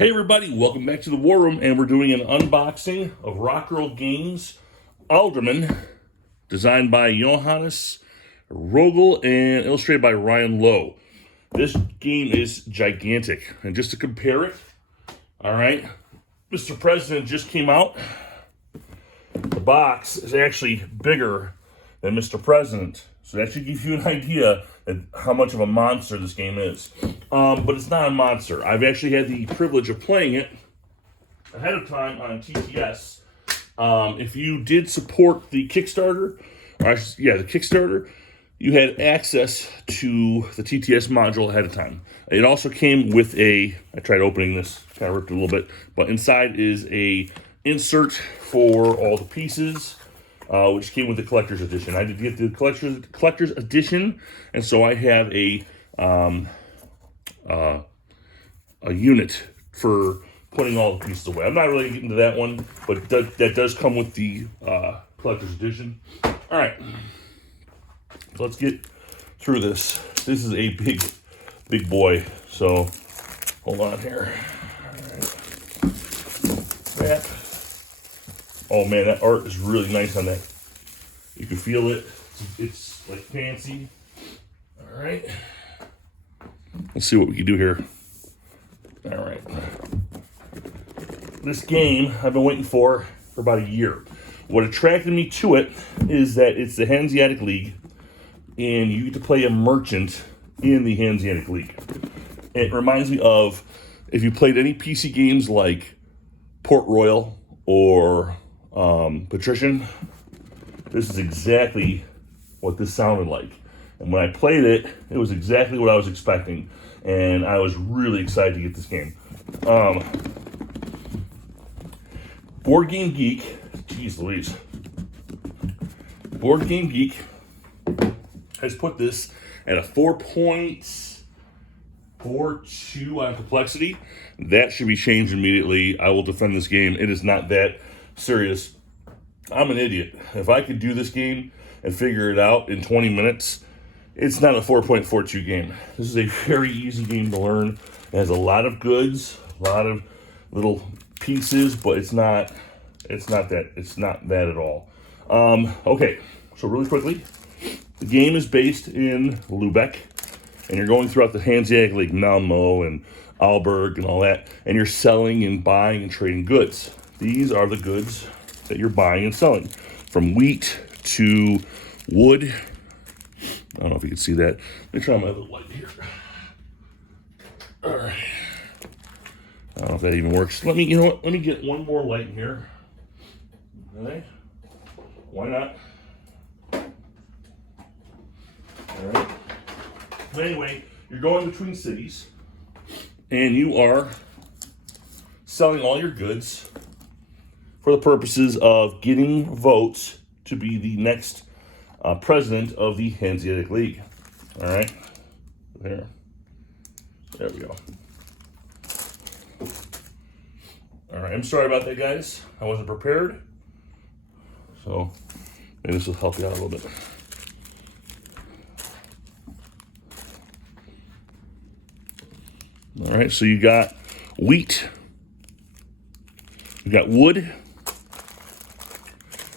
Hey everybody, welcome back to the War Room, and we're doing an unboxing of Rockerl Games Aelderman, designed by Johannes Rockerl and illustrated by Ryan Lowe. This game is gigantic, and just to compare it, all right, Mr. President just came out. The box is actually bigger than Mr. President, so that should give you an idea of how much of a monster this game is. But it's not a monster. I've actually had the privilege of playing it ahead of time on TTS. If you did support the Kickstarter, the Kickstarter, you had access to the TTS module ahead of time. It also came with I tried opening this, kind of ripped it a little bit, but inside is a insert for all the pieces, which came with the collector's edition. I did get the collector's edition, and so I have a unit for putting all the pieces away. I'm not really getting to that one, but that does come with the collector's edition. All right, so let's get through this. This is a big boy, so hold on here. All right. That. Oh man, that art is really nice on that. You can feel it. It's like fancy. All right. Let's see what we can do here. All right. This game I've been waiting for about a year. What attracted me to it is that it's the Hanseatic League, and you get to play a merchant in the Hanseatic League. It reminds me of if you played any PC games like Port Royal or Patrician. This is exactly what this sounded like. And when I played it, it was exactly what I was expecting. And I was really excited to get this game. Board Game Geek, geez Louise. Board Game Geek has put this at a 4.42 on complexity. That should be changed immediately. I will defend this game. It is not that serious. I'm an idiot. If I could do this game and figure it out in 20 minutes, it's not a 4.42 game. This is a very easy game to learn. It has a lot of goods, a lot of little pieces, but it's not that at all. Okay, so really quickly, the game is based in Lubeck, and you're going throughout the Hanseatic League, Malmo and Aalborg and all that, and you're selling and buying and trading goods. These are the goods that you're buying and selling, from wheat to wood. I don't know if you can see that. Let me try my little light here. All right. I don't know if that even works. Let me get one more light in here. Okay. Why not? All right. But anyway, you're going between cities, and you are selling all your goods for the purposes of getting votes to be the next president of the Hanseatic League. All right, there we go. All right, I'm sorry about that, guys. I wasn't prepared, so maybe this will help you out a little bit. All right, so you got wheat, you got wood,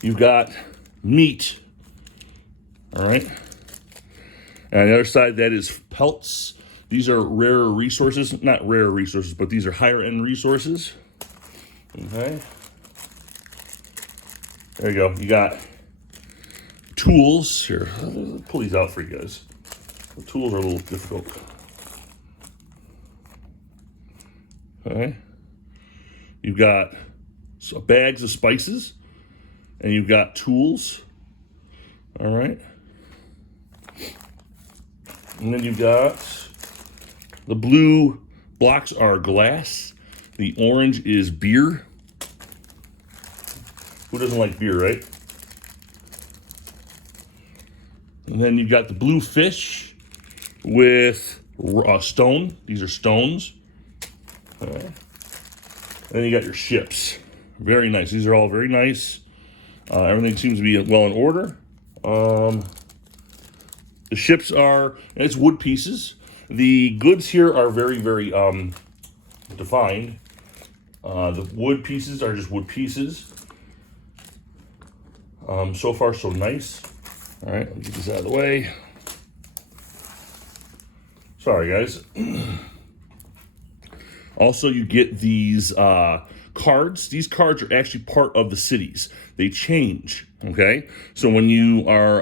you got meat. All right. And on the other side, that is pelts. These are rarer resources. Not rare resources, but these are higher end resources. Okay. There you go. You got tools. Here, I'll pull these out for you guys. The tools are a little difficult. Okay. You've got bags of spices, and you've got tools. All right. And then you've got the blue blocks are glass. The orange is beer. Who doesn't like beer, right? And then you've got the blue fish with stone. These are stones. All right. And then you got your ships. Very nice. These are all very nice. Everything seems to be well in order. The ships are, it's wood pieces. The goods here are very, very defined. The wood pieces are just wood pieces. So far, so nice. All right, let me get this out of the way. Sorry, guys. Also, you get these cards. These cards are actually part of the cities. They change, okay? So when you are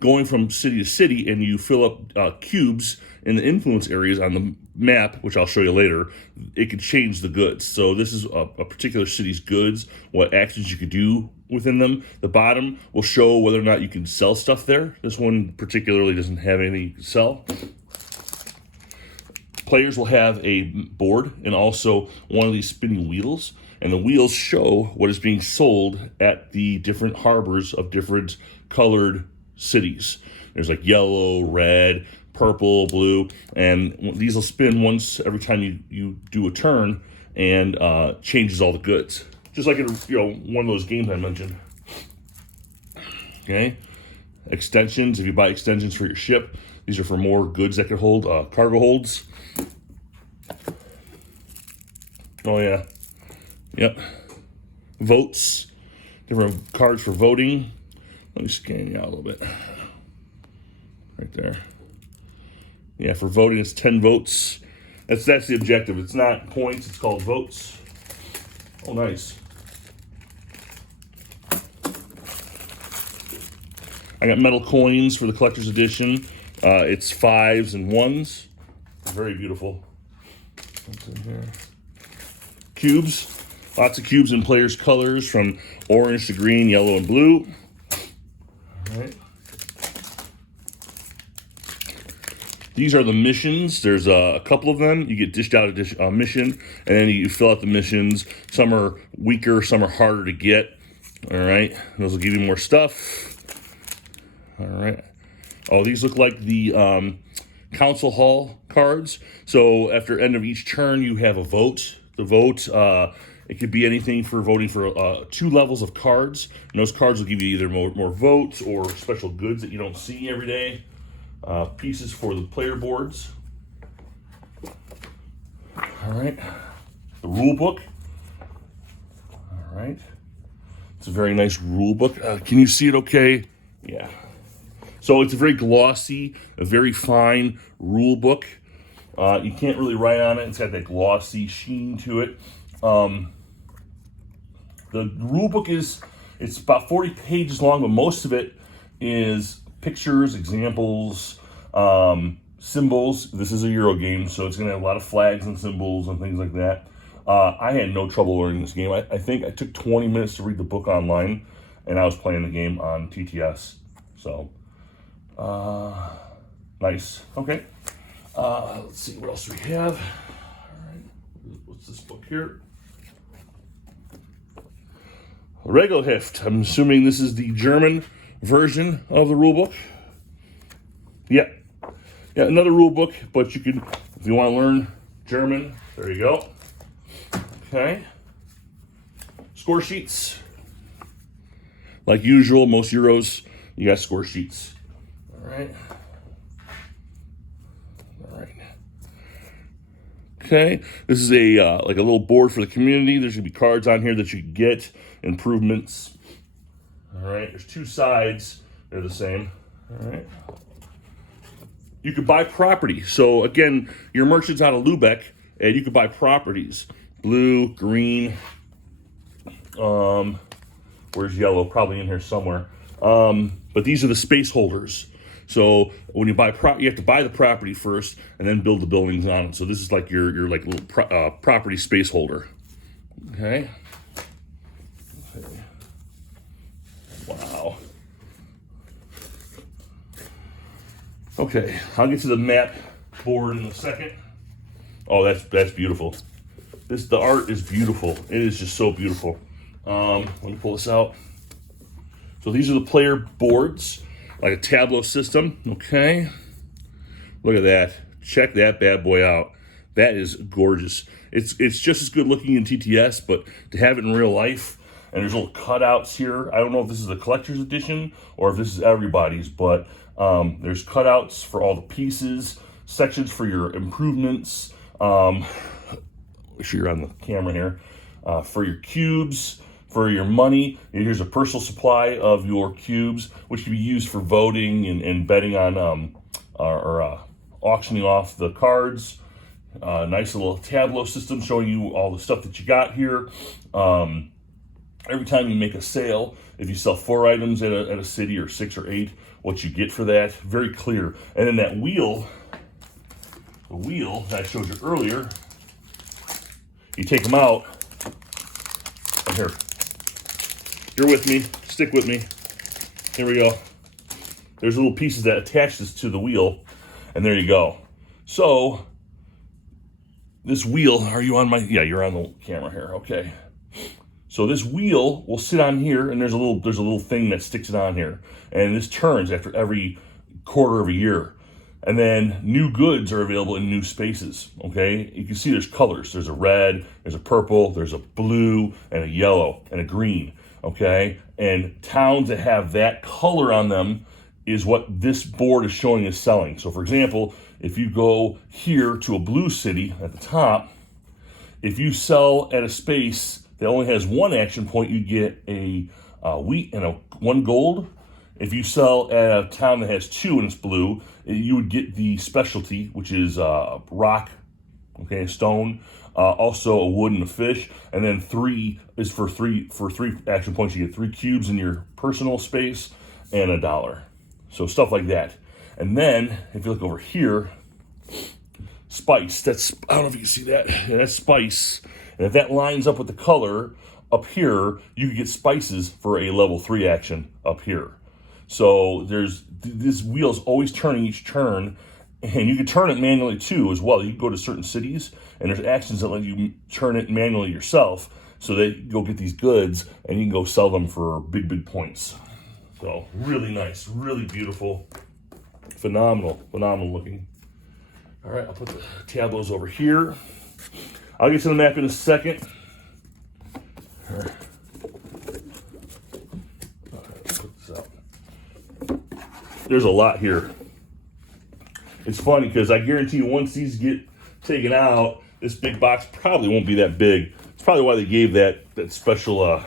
going from city to city and you fill up cubes in the influence areas on the map, which I'll show you later, it could change the goods. So this is a particular city's goods, what actions you could do within them. The bottom will show whether or not you can sell stuff there. This one particularly doesn't have anything you can sell. Players will have a board and also one of these spinning wheels, and the wheels show what is being sold at the different harbors of different colored cities. There's like yellow, red, purple, blue, and these will spin once every time you do a turn, and changes all the goods. Just like in one of those games I mentioned. Okay, extensions. If you buy extensions for your ship, these are for more goods that could hold cargo holds. Oh yeah, yep. Votes, different cards for voting. Let me scan you out a little bit. Right there. Yeah, for voting it's 10 votes. That's the objective. It's not points, it's called votes. Oh, nice. I got metal coins for the collector's edition. It's 5s and 1s. Very beautiful. What's in here? Cubes. Lots of cubes in players' colors from orange to green, yellow, and blue. All right. These are the missions. There's a couple of them. You get dished out a mission, and then you fill out the missions. Some are weaker, some are harder to get. All right. Those will give you more stuff. All right. Oh, these look like the council hall cards. So after end of each turn, you have a vote. The vote, it could be anything for voting for 2 levels of cards. And those cards will give you either more votes or special goods that you don't see every day. Pieces for the player boards. All right. The rule book. All right. It's a very nice rule book. Can you see it okay? Yeah. So it's a very glossy, a very fine rule book. You can't really write on it. It's got that glossy sheen to it. The rule book it's about 40 pages long, but most of it is pictures, examples, symbols. This is a Euro game, so it's going to have a lot of flags and symbols and things like that. I had no trouble learning this game. I think I took 20 minutes to read the book online, and I was playing the game on TTS. So, nice. Okay. Let's see what else we have. All right. What's this book here? Regelheft. I'm assuming this is the German version of the rule book. Yeah, another rule book, but you can, if you want to learn German, there you go. Okay. Score sheets. Like usual, most Euros, you got score sheets. All right. Okay, this is a like a little board for the community. There's gonna be cards on here that you can get, improvements. All right, there's 2 sides. They're the same. All right. You could buy property. So again, your merchant's out of Lubeck, and you could buy properties. Blue, green. Where's yellow? Probably in here somewhere. But these are the space holders. So when you buy you have to buy the property first, and then build the buildings on it. So this is like your like little property space holder. Okay. Wow. Okay, I'll get to the map board in a second. Oh, that's beautiful. The art is beautiful. It is just so beautiful. Let me pull this out. So these are the player boards, like a tableau system. Okay, look at that. Check that bad boy out. That is gorgeous. It's just as good looking in TTS, but to have it in real life, and there's little cutouts here. I don't know if this is a collector's edition or if this is everybody's, but there's cutouts for all the pieces, sections for your improvements. make sure you're on the camera here, for your cubes, for your money. Here's a personal supply of your cubes, which can be used for voting and betting on or auctioning off the cards. Nice little tableau system showing you all the stuff that you got here. Every time you make a sale, if you sell 4 items at a city, or 6 or 8, what you get for that, very clear. And then that wheel, the wheel that I showed you earlier, you take them out. Here, you're with me, stick with me. Here we go. There's little pieces that attach this to the wheel, and there you go. So this wheel, are you on my, yeah, you're on the camera here, okay. So this wheel will sit on here, and there's a little thing that sticks it on here, and this turns after every quarter of a year. And then new goods are available in new spaces, okay? You can see there's colors. There's a red, there's a purple, there's a blue, and a yellow, and a green, okay? And towns that have that color on them is what this board is showing is selling. So for example, if you go here to a blue city at the top, if you sell at a space that only has 1 action point, you get a wheat and 1 gold. If you sell at a town that has 2 and it's blue, you would get the specialty, which is rock, okay, stone, also a wood and a fish, and then 3 is for 3 action points. You get 3 cubes in your personal space and $1. So stuff like that. And then if you look over here, spice. That's, I don't know if you can see that. Yeah, that's spice. And if that lines up with the color up here, you can get spices for a level 3 action up here. So this wheel's always turning each turn, and you can turn it manually too as well. You can go to certain cities, and there's actions that let you turn it manually yourself, so that you can go get these goods and you can go sell them for big points. So really nice, really beautiful, phenomenal looking. All right, I'll put the tableaus over here. I'll get to the map in a second. All right. Put this out. There's a lot here. It's funny because I guarantee you once these get taken out, this big box probably won't be that big. It's probably why they gave that special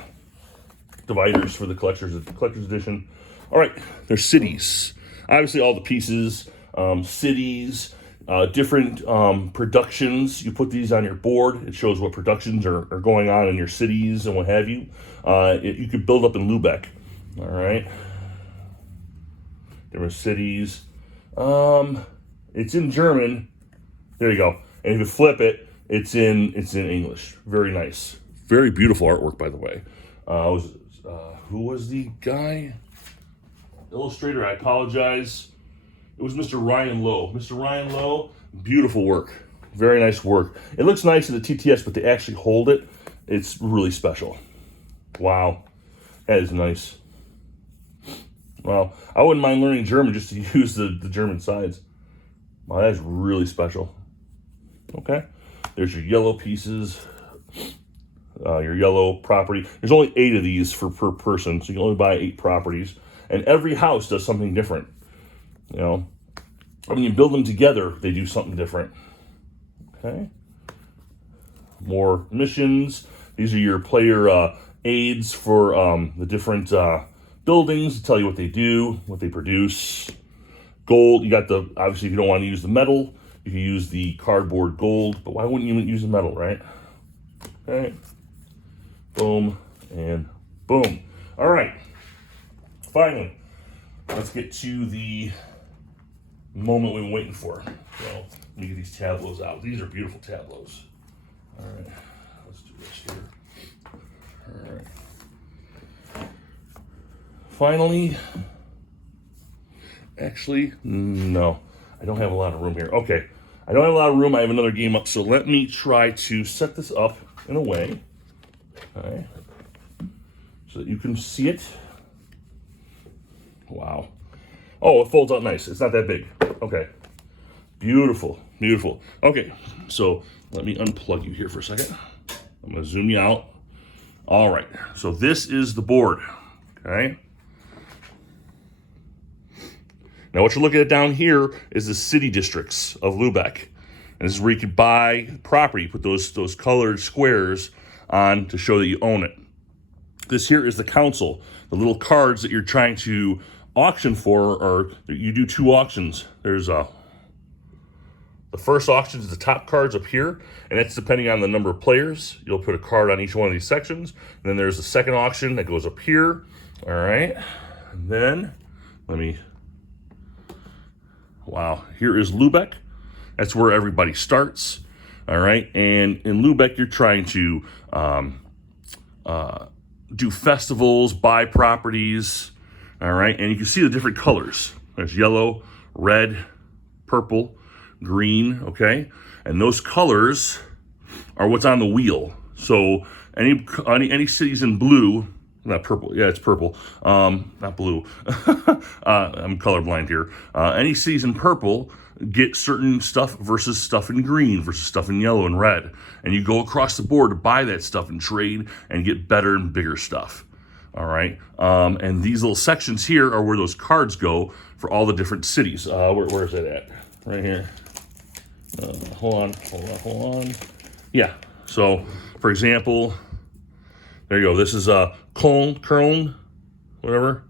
dividers for the collector's edition. All right, there's cities. Obviously all the pieces, cities, different productions. You put these on your board. It shows what productions are going on in your cities and what have you. You could build up in Lubeck. All right. Different cities. It's in German. There you go. And if you flip it, it's in English. Very nice. Very beautiful artwork, by the way. Who was the guy? Illustrator, I apologize. It was Mr. Ryan Lowe. Mr. Ryan Lowe, beautiful work. Very nice work. It looks nice in the TTS, but to actually hold it, it's really special. Wow. That is nice. Wow. I wouldn't mind learning German just to use the German sides. Wow, that is really special. Okay. There's your yellow pieces. Your yellow property. There's only 8 of these per person, so you can only buy 8 properties. And every house does something different. You know, when you build them together, they do something different. Okay. More missions. These are your player aids for the different buildings to tell you what they do, what they produce. Gold, you got the, obviously if you don't want to use the metal, you can use the cardboard gold, but why wouldn't you use the metal, right? Okay. Boom and boom. All right. Finally, let's get to the moment we've been waiting for. So let me get these tableaus out. These are beautiful tableaus. All right, let's do this here. All right. Finally, actually, no, I don't have a lot of room here. Okay, I don't have a lot of room. I have another game up, so let me try to set this up in a way, okay, so that you can see it. Wow. Oh, it folds out nice. It's not that big. Okay. Beautiful. Beautiful. Okay. So let me unplug you here for a second. I'm going to zoom you out. All right. So this is the board. Okay. Now what you're looking at down here is the city districts of Lubeck. And this is where you can buy property. You put those colored squares on to show that you own it. This here is the council. The little cards that you're trying to auction for, or you do 2 auctions. There's the first auction is the top cards up here, and that's depending on the number of players. You'll put a card on each one of these sections. And then there's the second auction that goes up here. All right. And then, wow, here is Lubeck. That's where everybody starts. All right. And in Lubeck, you're trying to do festivals, buy properties. All right. And you can see the different colors. There's yellow, red, purple, green. Okay. And those colors are what's on the wheel. So any cities in blue, not purple. Yeah, it's purple. Not blue. I'm colorblind here. Any cities in purple get certain stuff versus stuff in green versus stuff in yellow and red. And you go across the board to buy that stuff and trade and get better and bigger stuff. All right. And these little sections here are where those cards go for all the different cities. Where is it at? Right here. Hold on. Yeah. So, for example, there you go. This is Köln, whatever.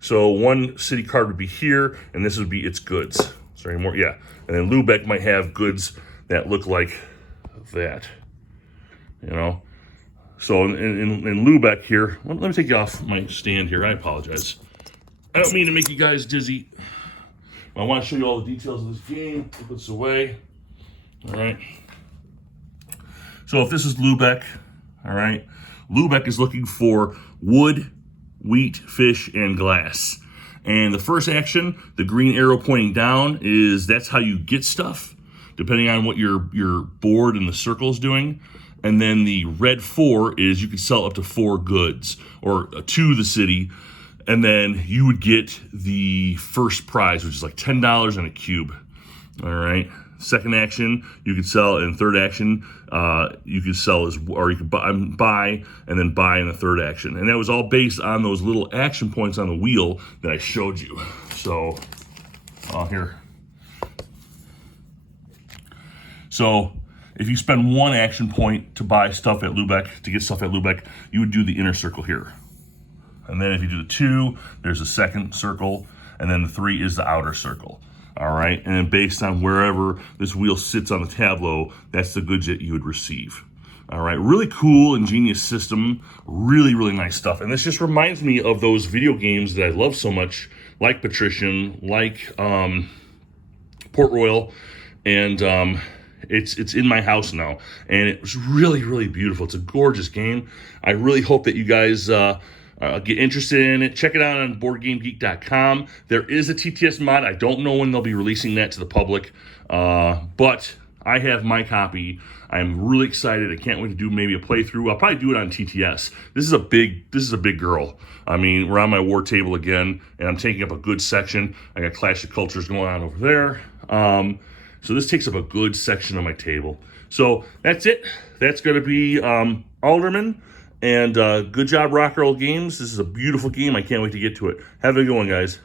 So one city card would be here, and this would be its goods. Is there any more? Yeah. And then Lubeck might have goods that look like that. You know? So in Lubeck here, let me take you off my stand here. I apologize. I don't mean to make you guys dizzy. I want to show you all the details of this game. Put this away. All right. So if this is Lubeck, all right, Lubeck is looking for wood, wheat, fish, and glass. And the first action, the green arrow pointing down, that's how you get stuff, depending on what your board and the circle is doing. And then the red 4 is you can sell up to 4 goods or to the city. And then you would get the first prize, which is like $10 and a cube. All right. Second action, you can sell, and third action, you can sell or you can buy and then buy in the third action. And that was all based on those little action points on the wheel that I showed you. So, here. So, if you spend 1 action point to buy stuff at Lubeck, to get stuff at Lubeck, you would do the inner circle here. And then if you do the 2, there's a second circle, and then the 3 is the outer circle. All right, and then based on wherever this wheel sits on the tableau, that's the goods that you would receive. All right, really cool, ingenious system, really, really nice stuff. And this just reminds me of those video games that I love so much, like Patrician, like Port Royal, and it's in my house now. And it was really, really beautiful. It's a gorgeous game. I really hope that you guys get interested in it. Check it out on BoardGameGeek.com. There is a TTS mod. I don't know when they'll be releasing that to the public, but I have my copy. I'm really excited. I can't wait to do maybe a playthrough. I'll probably do it on TTS. This is a big girl. I mean, we're on my war table again, and I'm taking up a good section. I got Clash of Cultures going on over there. So this takes up a good section of my table. So that's it. That's going to be Aelderman. And good job, Rockerl Games. This is a beautiful game. I can't wait to get to it. Have a good one, guys.